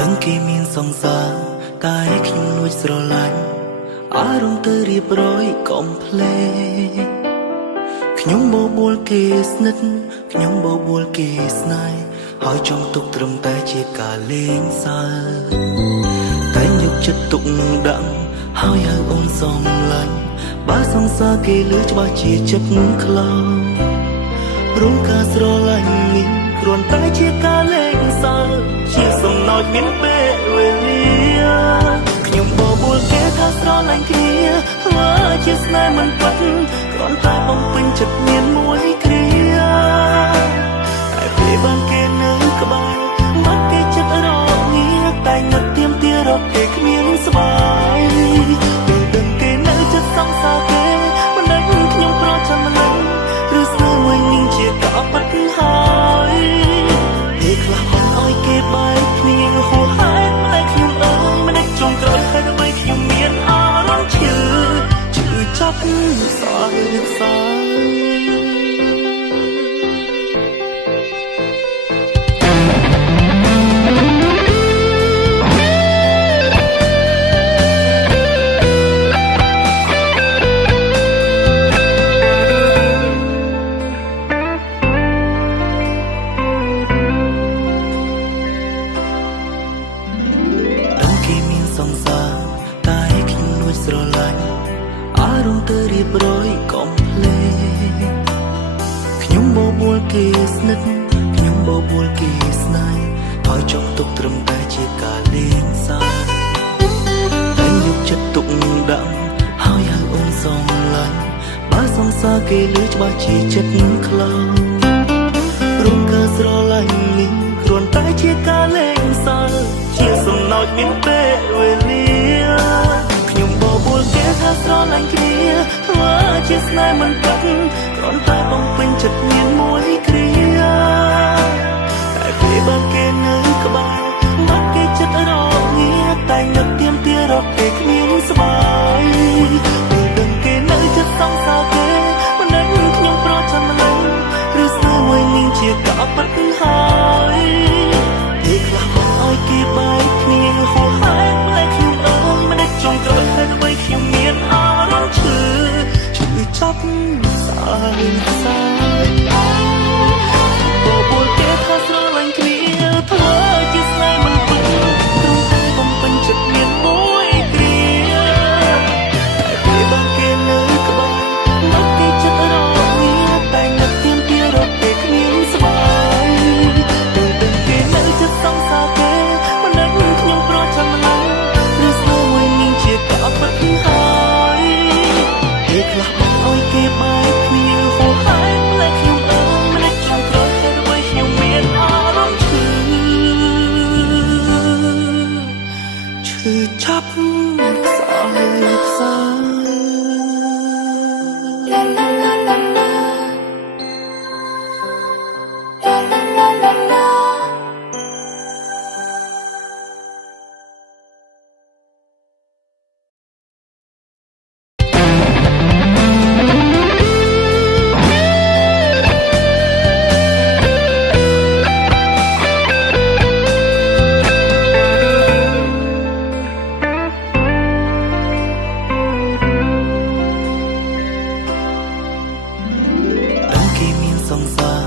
ដឹងគេមានសង្សារតែខ្ញុំលួចស្រឡាញ់អារម្មណ៍ទៅរៀបរយកុំភ្លេចខ្ញុំបបួលគេស្និទ្ធខ្ញុំបបួលគេស្នេហ៍ហើយចង់ទុកត្រឹមតែជាការលេងសើចតែយកចិត្តទុកដាក់ហើយហៅអូនសំឡាញ់បើសង្សារគេលឺច្បាស់ជាចិត្តខ្លោចរំការស្រឡាញ់នេះគ្រាន់តែជាការលេងសើចជាសំណោចមានពេលវេលាខ្ញុំបបួលគេថាស្រឡាញ់គ្នាធ្វើជាស្នេហ៍មិនពិតគ្រាន់តែបំពេញចិត្តមានមួយគ្រាតែពេលបានគេនៅក្បែរមកគេចិត្តរងាតែនឹកទៀមទារកគេគ្មានស្បាយពេលដឹងគេនៅចិត្តសង្សារគេមិនដឹងខ្ញុំប្រចាំមិនដឹងឬស្នេហ៍មួយនឹងជាការប៉ັດហើយពេលខ្លះបានឲ្យគេបែកគ្នាហួសហេតុម្លេះខ្ញុំអើយមិនដឹងចុងក្រោយហេតុអ្វីខ្ញុំមានអារម្មណ៍ឈឺចាប់ស្អើយស្អើសង្សារតែខ្ញុំលួចស្រឡាញ់អារម្មណ៍ទៅរៀបរយកុំភ្លេចខ្ញុំបបួលគេស្និទ្ធខ្ញុំបបួលគេស្នេហ៍ហើយចង់ទុកត្រឹមតែជាការលេងសើចតែយកចិត្តទុកដាក់ហើយហៅអូនសំឡាញ់បើសង្សារគេលឺច្បាស់ជាចិត្តខ្លោចរំកើស្រឡាញ់នេះគ្រាន់តែជាការលេងសើចជាសំណោចមានពេលវេលាខ្ញុំបបួលគេថាស្រឡាញ់គ្នាធ្វើជាស្នេហ៍មិនពិតគ្រាន់តែបំពេញចិត្តមានមួយគ្រាតែពេលបានគេនៅក្បែរមកគេចិត្តរងាតែនឹកទៀមទារកគេគ្មានស្បាយពេលដឹងគេនៅចិត្តសង្សារគេមិនដឹងខ្ញុំប្រចាំមិនដឹងឬស្នេហ៍មួយនឹងជាការប៉ັດហើយពេលខ្លះបានឲ្យគេបែកគ្នាហួសហេតុម្លេះខ្ញុំអើយមិនដឹងចុងក្រោយហេតុអ្វីខ្ញុំមានអារម្មណ៍ឈឺចាប់ស្អើយស្អើយបបួលគេថាស្រឡាញ់គ្នាធ្វើជាស្នេហ៍មិនពិតត្រឹមតែបំពេញចិត្តមានមួយគ្រាតែពេលបានគេនៅក្បែរមកគេចិត្តរងាតែនឹកទៀមទារកគេគ្មានស្បាយពេលដឹងគេនៅចិត្តសង្សារគេមិនដឹងខ្ញុំប្រចាំមិនដឹងឬស្នេហ៍មួយនឹងជាការប៉ັດហើយពេលខ្លះបានឲ្យគេបែកគ្នាហួសហេតុម្លេះខ្ញុំអើយមិនដឹងចុងក្រោយហេតុអ្វីខ្ញុំមានអារម្មណ៍ឈឺចាប់ស្អើយស្អើសង្សារ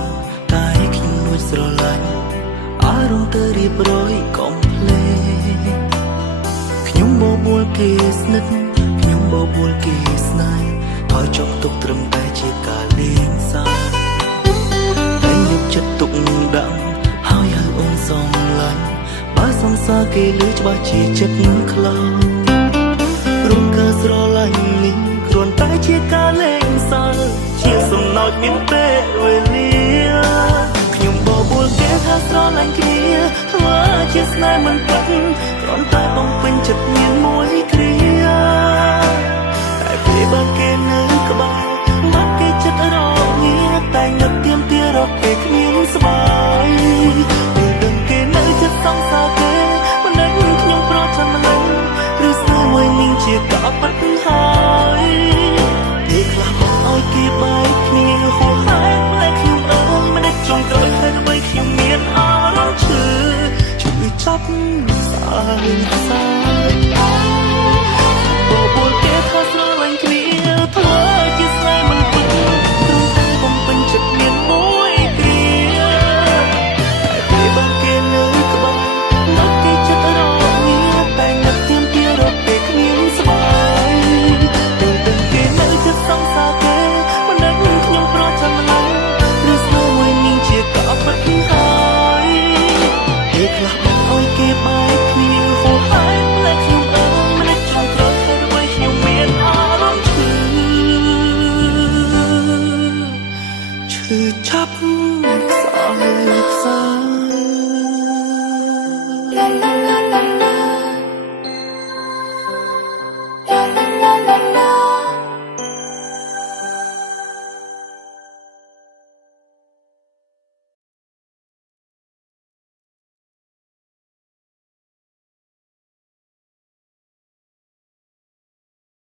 តែខ្ញុំលួចស្រឡាញ់អារ រងទៅរៀបរយកុំភ្លេចខ្ញុំបបួលគេស្និទ្ធខ្ញុំបបួលគេស្នេហ៍ហើយចប់ទុកត្រឹមតែជាការលេងសើចតែយកចិត្តទុកដាក់ហើយហៅអូនសំឡាញ់បើសង្សារគេលឺច្បាស់ជាចិត្តខ្លាំងរំកើស្រឡាញ់នេះគ្រាន់តែជាការលេងសើចជាសំណោចមានពេលវេលាខ្ញុំបបួលគេថាស្រឡាញ់គ្នាធ្វើជាស្នេហ៍មិនពិតគ្រាន់តែបំពេញចិត្តមានមួយគ្រាតែពេលបើគេនៅក្បែរបាត់គេចិត្តរងាតែនឹកទៀមទារកគេគ្មានស្បាយពេលដឹងគេនៅចិត្តសង្សារគេមិនដឹងខ្ញុំប្រចាំមិនដឹងឬស្នេហ៍មួយនឹងជាការពិតហើយពេលខ្លះមកឲ្យគេបែកគ្នាហួសហេតុតែខ្ញុំអើយមិនได้ចង់ក្រោយហើយដើម្បីខ្ញុំមានអារម្មណ៍ឈឺចាប់សាយសាយបបួលគេថាស្រឡាញ់គ្នាធ្វើជាស្នេហ៍មិនពិតព្រោះតែបំពេញចិត្តមានមួយគ្រាតែពេលបើគេនៅក្បែរនឹកគេចិត្តរងាតែនឹកទៀមទារកពេលគ្មានស្បាយពេលដឹងគេនៅចិត្តសង្សារគេមិនដឹងខ្ញុំប្រចាំមិនដឹងឬស្នេហ៍មួយនឹងជាការពិតហើយពេលខ្លះឲ្យគេបែកគ្នាហួសហេតុតែខ្ញុំអើយមិនได้ចង់ក្រោយហើយដើម្បីខ្ញុំមានអារម្មណ៍ឈឺចាប់ខ្សោយខ្សោយ